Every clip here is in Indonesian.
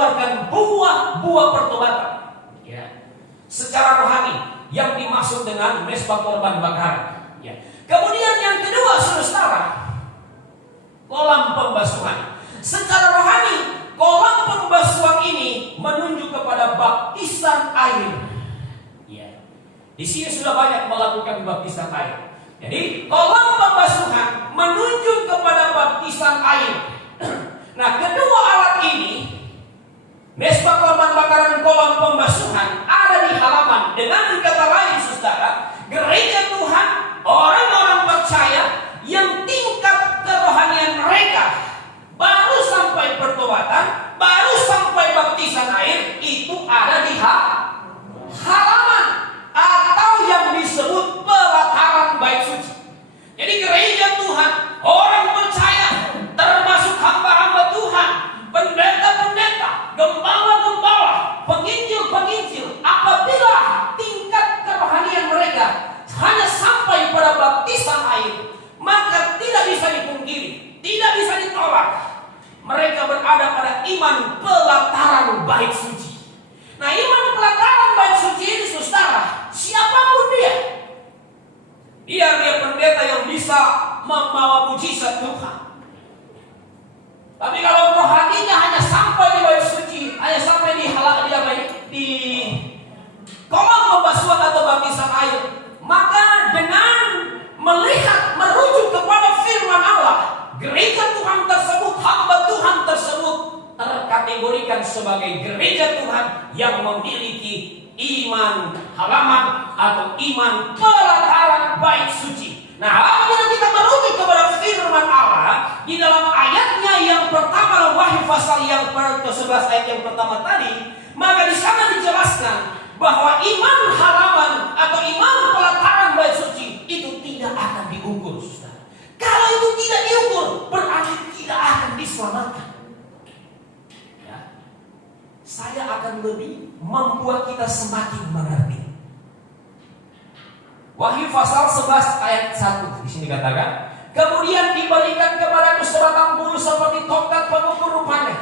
mengeluarkan buah-buah pertobatan. Ya. Secara rohani yang dimaksud dengan mesbah korban bakaran. Ya. Kemudian yang kedua, saudara, kolam pembasuhan. Secara rohani, kolam pembasuhan ini menunjuk kepada baptisan air. Ya. Di sini sudah banyak melakukan baptisan air. Jadi kolam pembasuhan menunjuk kepada baptisan air. Nah, kedua alat ini, mesbah korban bakaran dan kolam pembasuhan, ada di halaman. Dengan kata lain, saudara, gereja Tuhan, orang-orang percaya yang tingkat kerohanian mereka baru sampai pertobatan, baru sampai baptisan air, itu ada di halaman atau yang disebut pelataran bait suci. Jadi gereja Tuhan, orang percaya, termasuk hamba-hamba Tuhan, pendeta-pendeta, gembala-gembala, penginjil-penginjil, apabila tingkat kerohanian mereka hanya sampai pada baptisan air, maka tidak bisa dipungkiri, tidak bisa ditolak, mereka berada pada iman pelataran bait suci. Nah, iman pelataran bait suci ini, saudara, siapapun dia pendeta yang bisa membawa mujizat Tuhan. Tapi kalau rohaninya hanya sampai di bait suci, hanya sampai di kolam pembasuhan atau baptisan air, maka dengan melihat, merujuk kepada firman Allah, gereja Tuhan tersebut, hamba Tuhan tersebut terkategorikan sebagai gereja Tuhan yang memiliki iman halaman atau iman pelataran bait suci. Nah, apabila kita merujuk kepada firman Allah di dalam ayatnya yang pertama, Wahyu pasal yang ke-11 ayat yang pertama tadi, maka di sana dijelaskan bahwa iman halaman atau iman pelataran bait suci itu tidak akan diukur, saudara. Kalau itu tidak diukur, berarti tidak akan diselamatkan. Ya. Saya akan lebih membuat kita semakin mengerti. Wahyu pasal 11 ayat 1 di sini katakan, kemudian diberikan kepadaku sebatang bulu seperti tongkat pengukur rupanya,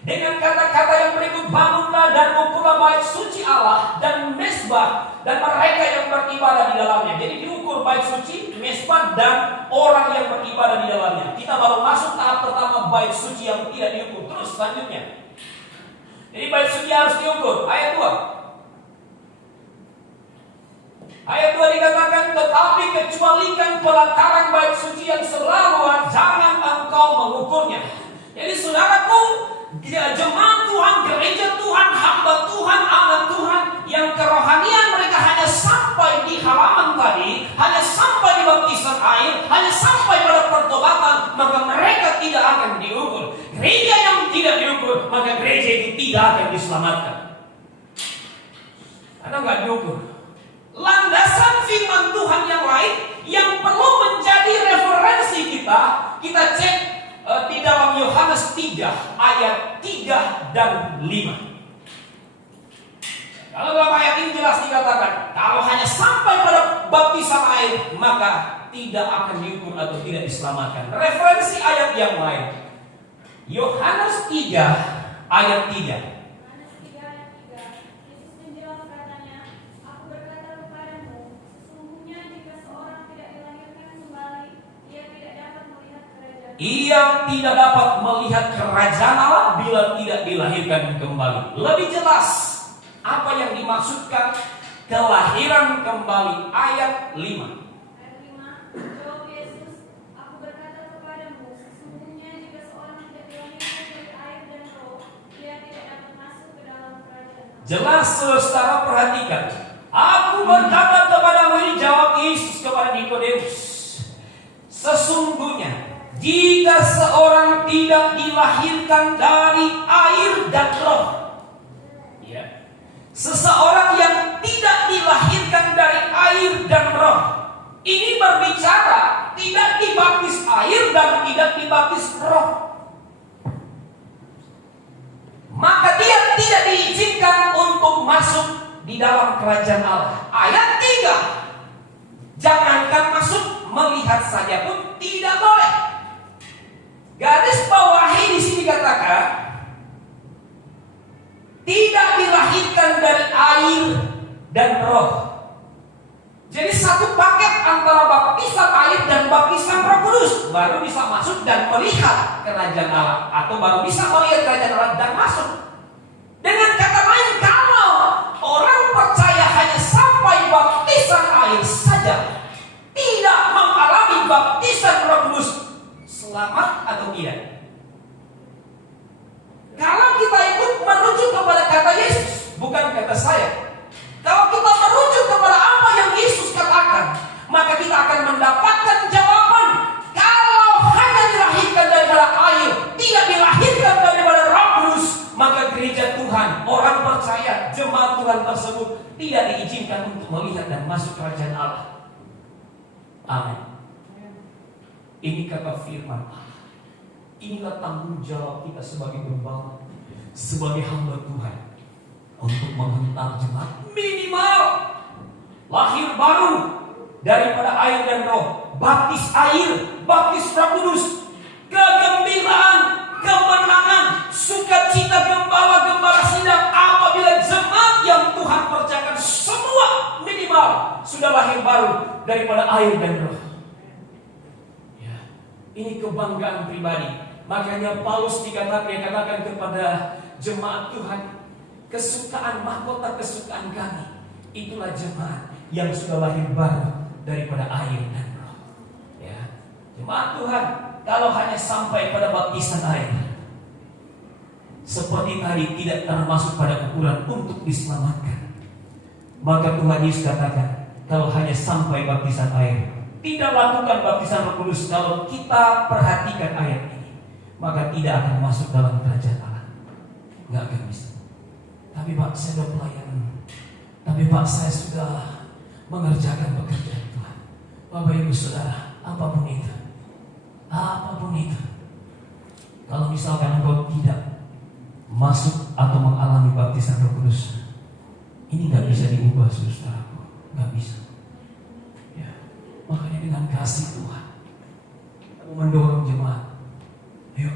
dengan kata-kata yang berikut, bangunlah dan ukurlah bait suci Allah dan mesbah dan mereka yang beribadah di dalamnya. Jadi diukur bait suci, mesbah dan orang yang beribadah di dalamnya. Kita baru masuk tahap pertama, bait suci yang tidak diukur. Terus selanjutnya, jadi bait suci harus diukur. Ayat 2. Ayat 2 dikatakan, tetapi kecualikan pelataran bait suci yang selalu, jangan engkau mengukurnya. Jadi saudaraku, jemaat Tuhan, gereja Tuhan, hamba Tuhan, anak Tuhan, yang kerohanian mereka hanya sampai di halaman tadi, hanya sampai di baptisan air, hanya sampai pada pertobatan, maka mereka tidak akan diukur. Gereja yang tidak diukur, maka gereja itu tidak akan diselamatkan. Karena nggak diukur. Landasan firman Tuhan yang lain yang perlu menjadi referensi kita cek di dalam Yohanes 3 ayat 3 dan 5. Kalau dalam ayat ini jelas dikatakan, kalau hanya sampai pada baptisan air, maka tidak akan diukur atau tidak diselamatkan. Referensi ayat yang lain, Yohanes 3 ayat 3. Ia tidak dapat melihat kerajaan Allah bila tidak dilahirkan kembali. Lebih jelas apa yang dimaksudkan kelahiran kembali, ayat 5. Ayat 5, jawab Yesus, aku berkata kepadamu, sesungguhnya jika seorang tidak dilahirkan dari air dan roh, dia tidak dapat masuk ke dalam kerajaan Allah. Jelas, saudara, perhatikan. Aku berkata kepadamu, ini jawab Yesus kepada Nikodemus, sesungguhnya jika seorang tidak dilahirkan dari air dan roh, ya, seseorang yang tidak dilahirkan dari air dan roh, ini berbicara tidak dibaptis air dan tidak dibaptis roh, maka dia tidak diizinkan untuk masuk di dalam kerajaan Allah. Ayat 3, jangankan masuk, melihat saja pun tidak boleh. Garis bawahi di sini katakan, satu paket antara baptisan air dan baptisan Roh Kudus, baru bisa masuk dan melihat kerajaan Allah, atau baru bisa melihat kerajaan Allah dan masuk. Dengan kata lain, kalau orang percaya hanya sampai baptisan air saja, tidak mengalami baptisan Roh Kudus, selamat atau tidak? Kalau kita ikut merujuk kepada kata Yesus, bukan kata saya. Kalau kita merujuk kepada apa yang Yesus katakan, maka kita akan mendapatkan jawaban. Kalau hanya dilahirkan daripada air, tidak dilahirkan daripada Roh Kudus, maka gereja Tuhan, orang percaya, jemaat Tuhan tersebut tidak diizinkan untuk melihat dan masuk kerajaan Allah. Amin. Ini kata firman Allah. Inilah tanggung jawab kita sebagai gembala, sebagai hamba Tuhan, untuk menghentak jemaat minimal lahir baru daripada air dan roh, baptis air, baptis Roh Kudus, kegembiraan, kemenangan, sukacita gembala-gembala sidang apabila jemaat yang Tuhan percayakan semua minimal sudah lahir baru daripada air dan roh. Ya, ini kebanggaan pribadi. Makanya Paulus dikatakan kepada jemaat Tuhan, kesukaan mahkota kesukaan kami itulah jemaat yang sudah lahir baru daripada air dan roh. Ya, jemaat Tuhan, kalau hanya sampai pada baptisan air, seperti tadi tidak termasuk pada ukuran untuk diselamatkan. Maka Tuhan Yesus katakan, kalau hanya sampai baptisan air, tidak lakukan baptisan Roh Kudus. Kalau kita perhatikan ayat ini, maka tidak akan masuk dalam kerajaan Allah. Nggak akan bisa. Tapi Pak, saya sudah pelayanan. Tapi Pak, saya sudah mengerjakan pekerjaan Tuhan. Bapak Ibu Saudara, apapun itu, kalau misalkan engkau tidak masuk atau mengalami baptisan Roh Kudus, ini nggak bisa diubah, saudaraku, nggak bisa. Ya, makanya dengan kasih Tuhan, aku mendorong jemaat. Ayo,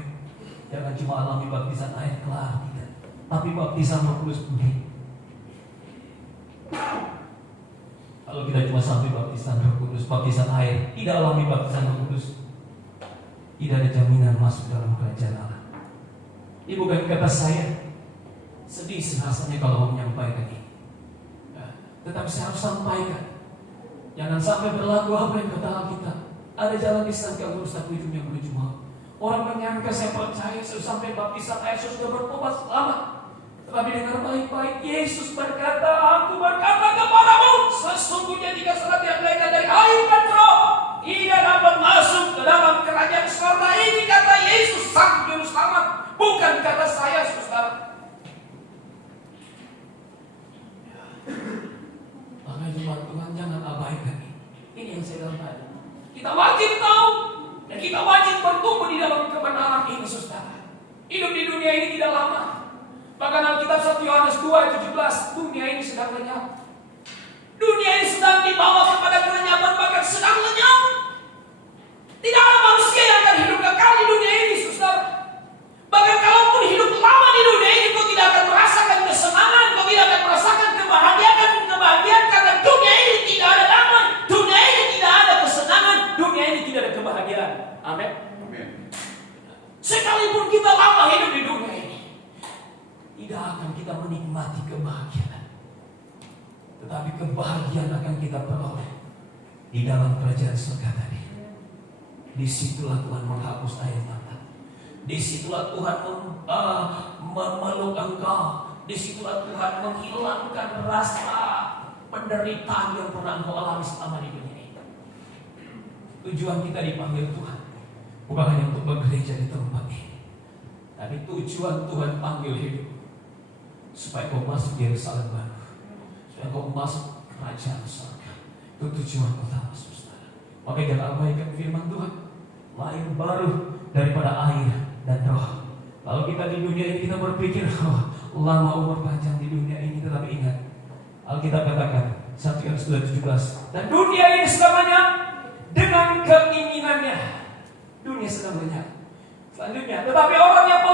jangan cuma alami baptisan air kelar, tidak. Tapi baptisan Roh Kudus penting. Kalau kita cuma sampai baptisan Roh Kudus, baptisan air, tidak alami baptisan Roh Kudus, tidak ada jaminan masuk dalam kerajaan Allah. Ini bukan kata saya. Sedih rasanya kalau mau menyampaikan ini. Tetapi saya harus sampaikan. Jangan sampai berlaku apa yang kata Alkitab. Ada jalan lisan yang lurus tapi ujungnya menuju maut. Orang menyangka saya percaya sampai baptisan air sudah bertobat selamat. Tetapi dengar baik-baik, Yesus berkata, aku berkata kepadamu, sesungguhnya jika saudara tidak dilahirkan dari air dan roh, tidak dapat masuk ke dalam kerajaan surga. Ini kata Yesus sang juru selamat, bukan kata saya, saudara. Makanya jemaat Tuhan, jangan abaikan ini yang saya bilang tadi. Kita wajib tahu dan kita wajib bertumbuh di dalam kebenaran ini, saudara. Hidup di dunia ini tidak lama. Bahkan Alkitab 1 Yohanes 2:17, dunia ini sedang lenyap. Dunia ini sedang dibawa kepada kelenyapan, bahkan sedang lenyap. Tidak ada manusia yang akan hidup kekal di dunia ini, saudara. Bahkan kalaupun hidup lama di dunia ini, kau tidak akan merasakan kesenangan, kau tidak akan merasakan kebahagiaan karena dunia ini tidak ada damai, dunia ini tidak ada kesenangan, dunia ini tidak ada kebahagiaan. Amin. Sekalipun kita lama hidup di dunia ini, tidak akan kita menikmati kebahagiaan. Tetapi kebahagiaan akan kita peroleh di dalam kerajaan surga tadi. Disitulah Tuhan menghapus air mata. Disitulah Tuhan memeluk engkau. Disitulah Tuhan menghilangkan rasa penderitaan yang pernah engkau alami selama di dunia ini. Tujuan kita dipanggil Tuhan bukan hanya untuk bergereja di tempat ini, tapi tujuan Tuhan panggil hidup supaya kau masuk Yerusalem baru, supaya kau masuk kerajaan surga. Itu tujuan utama, saudara. Maka jangan abaikan firman Tuhan, lahir baru daripada air dan roh. Kalau kita di dunia ini kita berpikir, lama umur panjang di dunia ini, tetapi ingat, Alkitab katakan 1 Yohanes 2:17, dan dunia ini sedang lenyap dengan keinginannya. Dunia sedang lenyap. Selanjutnya, tetapi orang yang